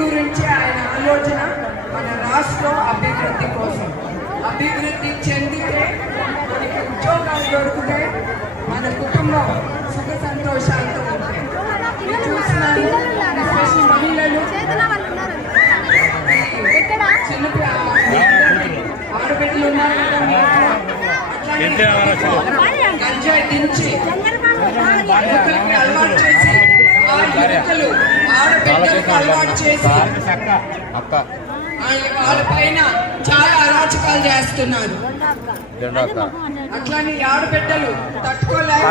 గురించి ఆయన ఆలోచన మన రాష్ట్రం అభివృద్ధి కోసం. అభివృద్ధి చెందితే మనకి ఉద్యోగాలు దొరుకుతాయి, మన కుటుంబం సుఖ సంతోషాలతో ఉంటాయి. మీరు చూస్తున్నాను, ఎస్పెషల్ మహిళలు చిన్న ఆడబిడ్డలు ఉన్నారు కదా, గంజాయి దించి యువకులకి అలవాటు చేసి యువకులు ఆడబిడ్డలకు అలవాటు చేసి వాళ్ళ పైన చాలా అరాచకాలు చేస్తున్నారు. అట్లానే ఆడబిడ్డలు తట్టుకోలేక